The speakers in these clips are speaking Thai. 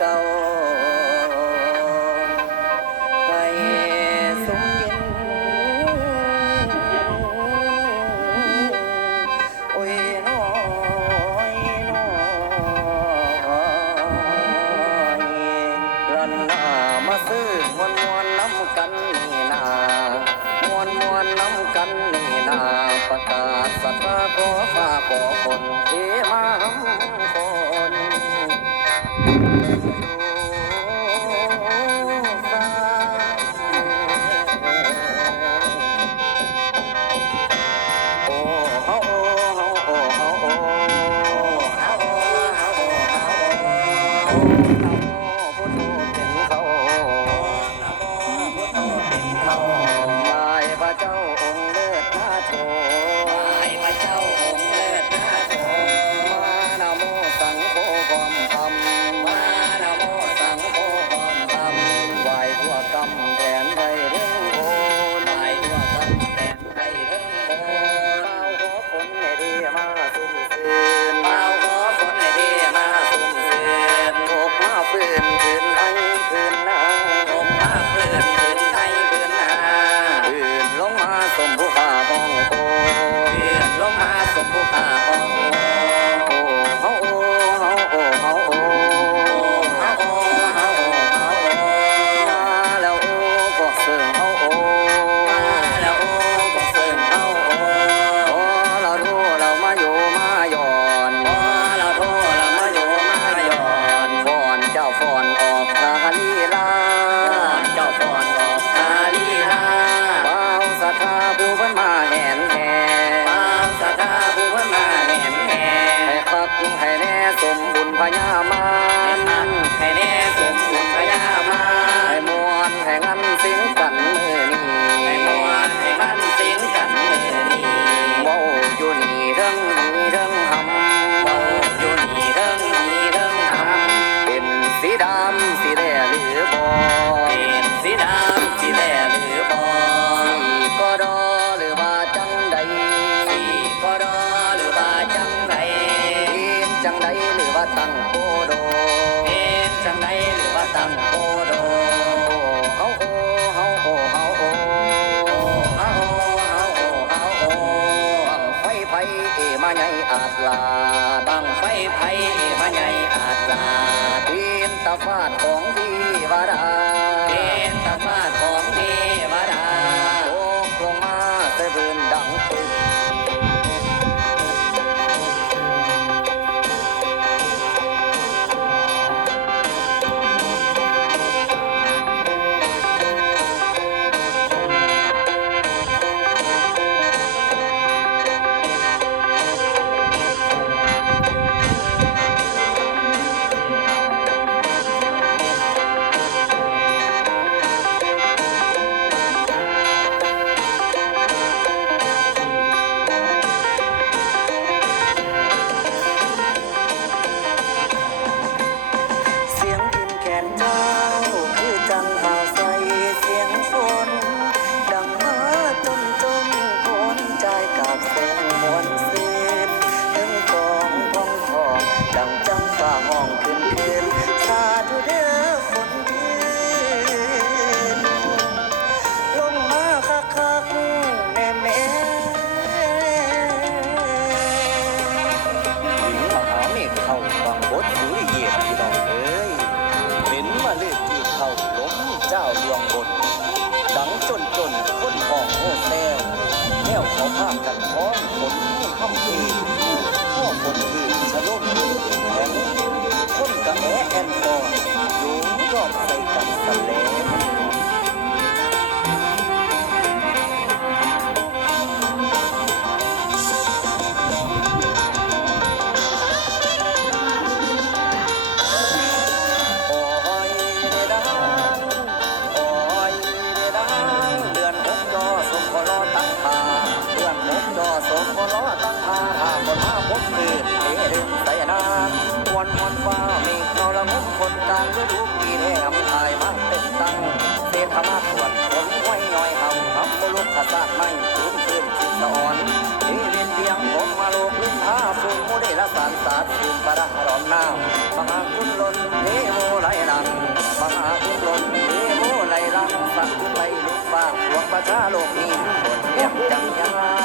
go. acompanhar a mais. ตั้งโอโดเฮาโอเฮาโอเฮาโอเฮาโอเฮาโอเฮาโอไฟไผเอมาใหญ่อาจลาบังไฟไผเอมาใหญ่อาจลาเตีนตะฟาดของดีวาดาตีนตะฟาดของดีวาดาโลกลงมาเสะเรืนดังตึก ล้อตั้งท่าท่าก็ท่าพบเรือเอเดนไตนาวันวันฟ้ามีเราละงมคนกลางฤดูปีแห่มทายมาเต็มตังเศรษมาตรวนคนห้วยน้อยหำหทำบลุกขสาดไม่ถึงเสื่อนสิสะอ่อนเอเดนเตียงผมมาโลกลิ้นท่าฟุ้งโมเดลสารศาสตร์านปราหรอมน้ำมหาคุณล้นเทโมไหลนังมหาคุณล้นเทโมไหลลังสักไปลุกฟ้าหลวงประชาโลกนี้คนเรียกจังยา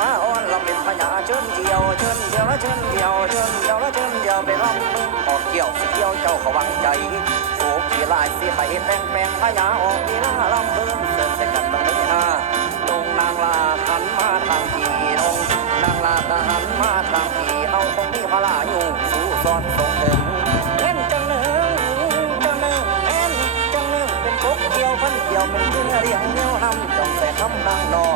มาอ่อนลำเป็นพญาเชิญเดียวเชิญเดียวละเชิญเดียวเชิญเดียวละเชิญเดียวไปลำมึงออกเกี่ยวสิเกี่ยวเจ้าเขาวังใจโอ้ขี่ลายสิไข่แดงแปลงพญาออกดีหน้าลำเพิ่งเสริมใส่กันบางไม่หน้าลงนางลาหันมาทางพี่ลงนางลาก็หันมาทางพี่เอาคงมีพลาอยู่สู้ซ้อนส่งถึงเล่นจังเนื้อจังเนื้อแม่นจังเนื้อเป็นกกเกี่ยวพันเกี่ยวเป็นเพื่อเรียงเนี้ยวนำจองใส่คำนางนอ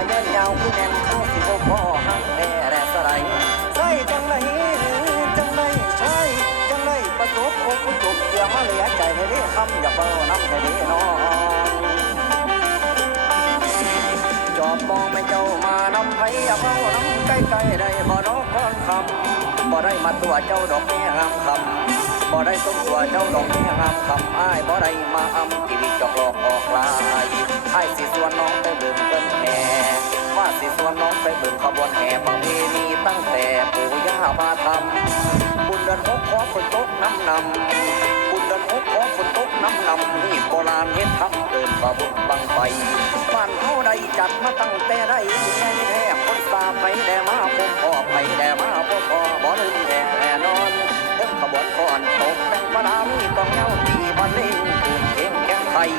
ดินทางมาเยินยาวคือแน่นเข้าสิบพ่อหักแน่แร่สลใช่จังไรจังไรใช่จังไรประสบอกผู้จบอย่ามาเหลือใจให้ได้คำอย่าเบาน้ำให้ได้น้องจอบมองไม่เจ้ามานำไผอย่าเบาน้ำใกล้ๆได้บ่น้องคอนคำบ่ได้มาตัวเจ้าดอกแม่งามคำ บ่ได้สมตัวเจ้าดอกแม่งามคำอ้ายบ่ได้มาอำกิริจอกหลอกออกลายอ้ายสิส่วนน้องไปเบิ่งเบิ่งแห่ว่าสิส่วนน้องไปเบิ่งขบวนแห่ประเพณีตั้งแต่ปู่ย่ามาทำบุญเดินหกขอฝนตกน้ำนำบุญเดินหกขอฝนตกน้ำนำนี่โบราณเฮ็ดทำเดินประบุญบังไฟบ้านเฮาได้จัดมาตั้งแต่ได้แท้คนสาไปแด่มาพบพ่อไปแด่มาพบพ่อบ่ลืมแน่ บวนก่อนตกแต่งประดามีต้องเงาตีบันเลงคืนเข็มแข็งไทย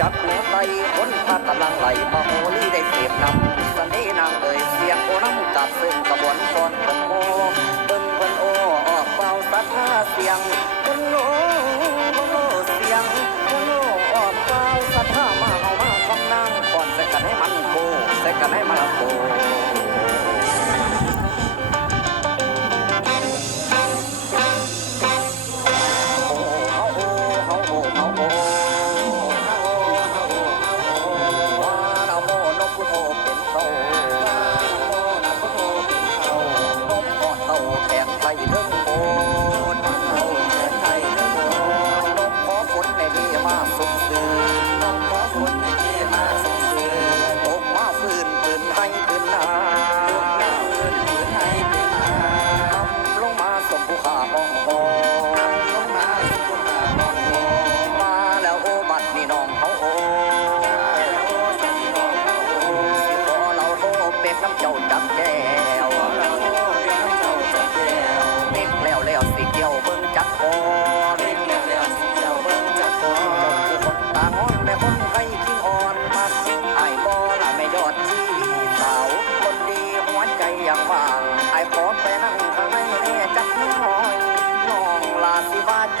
จับแหนไตคนพากำลังไหลมาโอลีได้เสียบนำสันนี้นางเอ่ยเสียงโอน้ำกับซึ่งขบวนก่อนคนโอเบิ่งคนโอออกเป่าสัทธาเสียงคนโอคนโอเสียงคนโอออกเป่าสัทธามาเอามาคำนางก่อนใส่กันให้มันโกใส่กันให้มันโก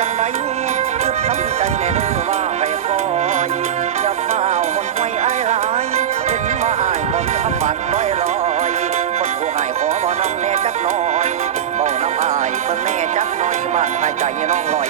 จังไดคือทำใจแน่เด้อว่าไปคอยอย่าเฝ้าคนไว้ไอ้ายหลายเห็นว่าไอ้ายบ่มีคำบาดร้อยลอยคนผู้ให้ขอบ่นำแน่จักหน่อยบ่นำอายเบิ่งแน่จักหน่อยมานหายใจน้องลอย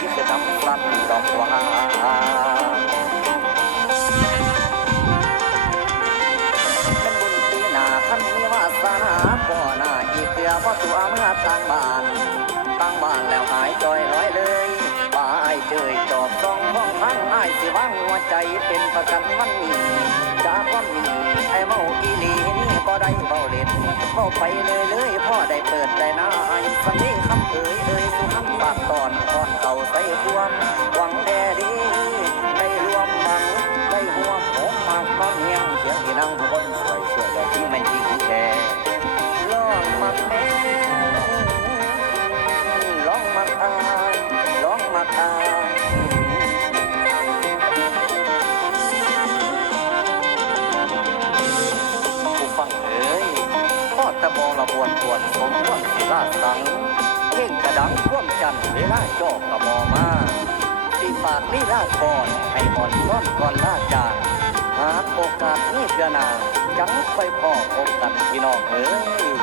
ใจเป็นประกันมันมีจากวันนี้ไอ้เมาอีหลีนี่ก็ได้เบาเล่นเบาไปเลยเลยพ่อได้เปิดได้หน้าไอ้สันนี้คำเอ่ยเอ่ยสุคำปากตอนตอนเขาใส่ความ ล่าสังเพ่งกระดังร่วมจันทร์เวลาจอกกระบอมาสีปากนี่ลาก่อนให้อ่อนซ้อนก่อนลาจากหาโอกาสนี่เพื่อนาจังไปพ่อพบกันพี่น้องเอ้ย